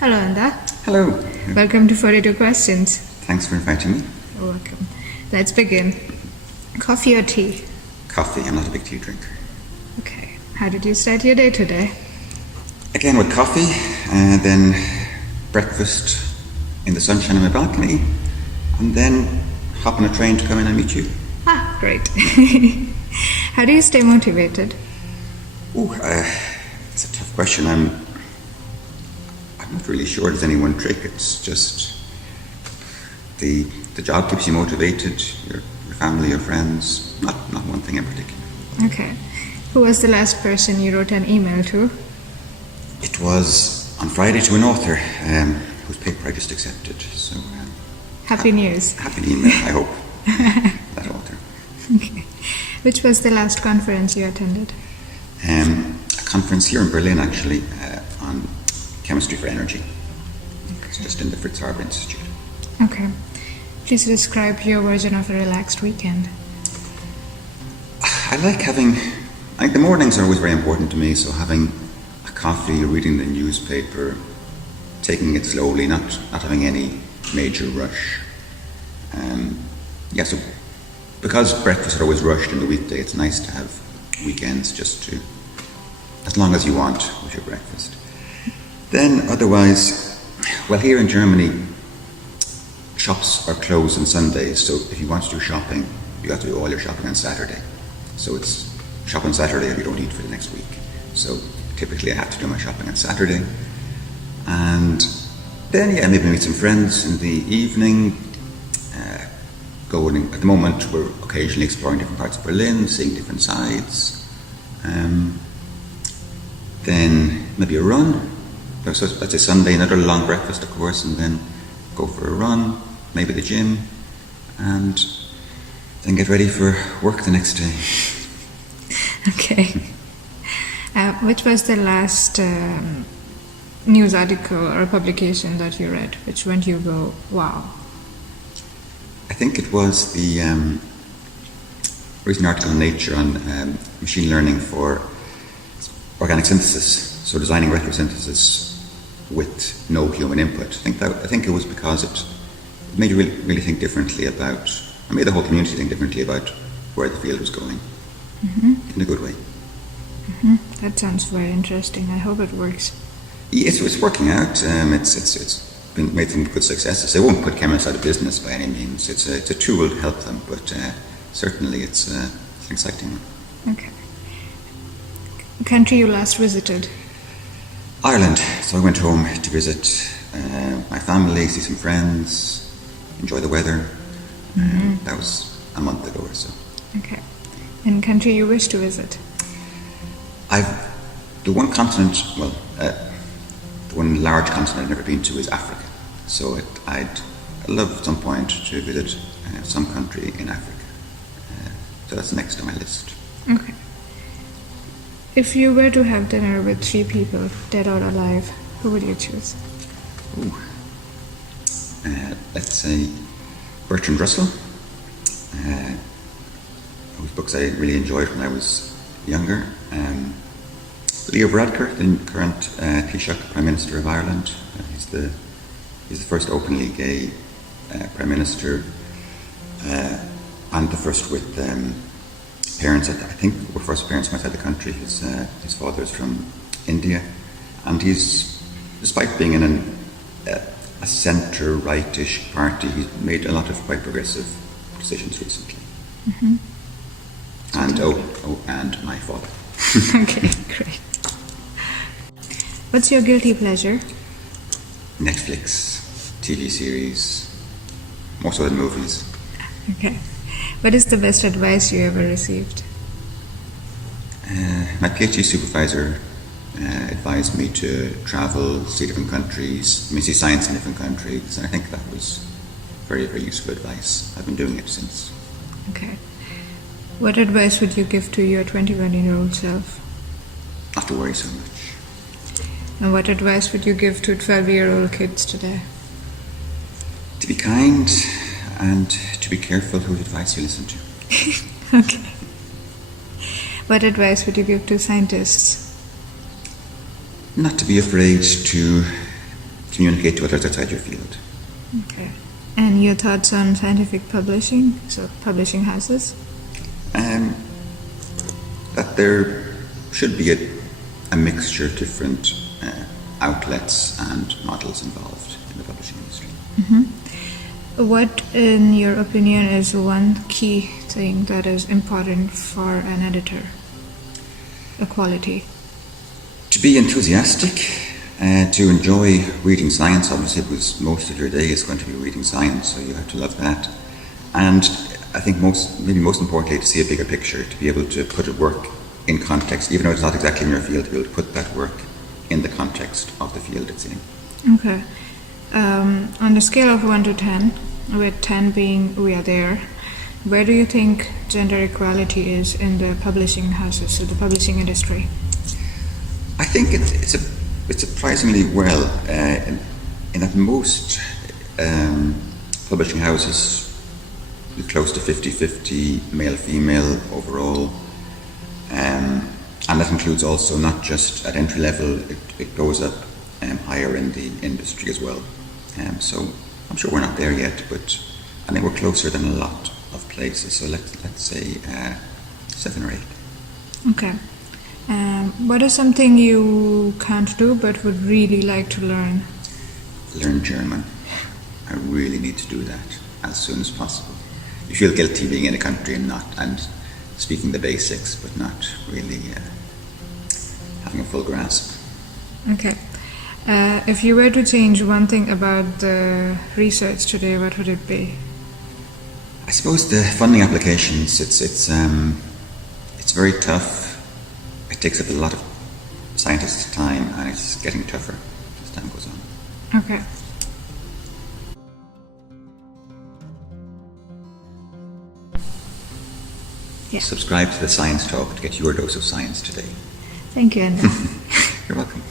Hello, Enda. Hello. Welcome to 42 Questions. Thanks for inviting me. You're welcome. Let's begin. Coffee or tea? Coffee. I'm not a big tea drinker. Okay. How did you start your day today? Again with coffee, and then breakfast in the sunshine on my balcony, and then hop on a train to come in and meet you. Ah, great. How do you stay motivated? It's a tough question. I'm not really sure there's any one trick. It's just the job keeps you motivated, your family, your friends, not one thing in particular. Okay. Who was the last person you wrote an email to? It was on Friday to an author whose paper I just accepted. So Happy news. Happy email, I hope. That author. Okay. Which was the last conference you attended? A conference here in Berlin, actually, on chemistry for energy. It's just in the Fritz Haber Institute. Okay. Please describe your version of a relaxed weekend. I think the mornings are always very important to me, so having a coffee, reading the newspaper, taking it slowly, not having any major rush. So because breakfasts are always rushed in the weekday, it's nice to have weekends just to, as long as you want with your breakfast. Then otherwise, well, here in Germany, shops are closed on Sundays, so if you want to do shopping, you have to do all your shopping on Saturday. So it's shop on Saturday or you don't eat for the next week. So typically I have to do my shopping on Saturday. And then, maybe meet some friends in the evening. At the moment, we're occasionally exploring different parts of Berlin, seeing different sides. Then maybe a run. So that's a Sunday, another long breakfast, of course, and then go for a run, maybe the gym, and then get ready for work the next day. Okay. Which was the last news article or publication that you read, which made you go, wow? I think it was the recent article in Nature on machine learning for organic synthesis, so designing record synthesis with no human input. I think it was because it made you really think differently about, it made the whole community think differently about where the field was going, in a good way. That sounds very interesting. I hope it works. It's working out. It's been made some good successes. It won't put chemists out of business by any means. It's a tool to help them, but certainly it's an exciting one. Okay. Country you last visited? Ireland. So I went home to visit my family, see some friends, enjoy the weather. That was a month ago or so. Okay. And country you wish to visit? The one large continent I've never been to is Africa. So I'd love at some point to visit some country in Africa. So that's next on my list. Okay. If you were to have dinner with 3 people, dead or alive, who would you choose? Let's say Bertrand Russell, whose books I really enjoyed when I was younger. Leo Varadkar, the current Taoiseach Prime Minister of Ireland. He's the first openly gay Prime Minister, and the first with parents. I think were first parents from outside the country. His father is from India, and he's, despite being in a centre-right-ish party, he's made a lot of quite progressive decisions recently. And my father. Okay, great. What's your guilty pleasure? Netflix, TV series, more so than movies. Okay. What is the best advice you ever received? My PhD supervisor advised me to travel, see different countries, see science in different countries, and I think that was very, very useful advice. I've been doing it since. Okay. What advice would you give to your 21-year-old self? Not to worry so much. And what advice would you give to 12-year-old kids today? To be kind and to be careful whose advice you listen to. Okay. What advice would you give to scientists? Not to be afraid to communicate to others outside your field. Okay. And your thoughts on scientific publishing, so publishing houses? That there should be a mixture of different outlets and models involved in the publishing industry. What, in your opinion, is one key thing that is important for an editor? A quality? To be enthusiastic, to enjoy reading science, obviously, because most of your day is going to be reading science, so you have to love that. And I think maybe most importantly, to see a bigger picture, to be able to put it work in context, even though it's not exactly in your field, to be able to put that work in the context of the field it's in. Okay. On the scale of 1 to 10, with 10 being we are there, where do you think gender equality is in the publishing houses, so the publishing industry? I think it's surprisingly well, in that most publishing houses are close to 50-50 male-female overall, and that includes also not just at entry level, it goes up higher in the industry as well. So I'm sure we're not there yet, but I think we're closer than a lot of places, so let's say 7 or 8. Okay. What is something you can't do but would really like to learn? Learn German. I really need to do that as soon as possible. You feel guilty being in a country and speaking the basics, but not really having a full grasp. Okay. If you were to change one thing about the research today, what would it be? I suppose the funding applications. It's very tough. It takes up a lot of scientists' time, and it's getting tougher as time goes on. Okay. Yeah. Subscribe to the Science Talk to get your dose of science today. Thank you, Enda. You're welcome.